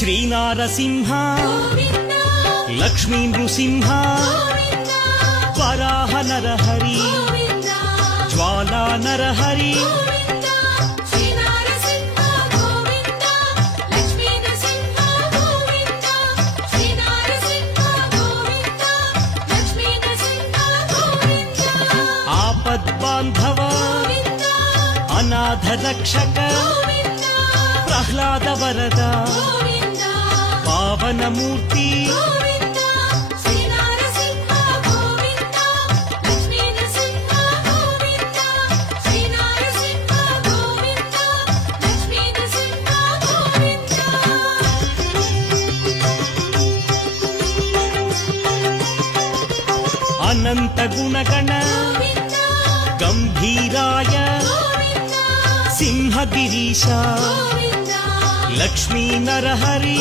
శ్రీనారసింహ లక్ష్మీ నృసింహ వరాహ నరహరి జ్వాలా నరహరి ఆపద్బాంధవ అనాథ రక్షక ప్రహ్లాద వరద పావనమూర్తి అనంత గుణగణ గంభీరాయ సింహగిరీశ లక్ష్మీ నరహరి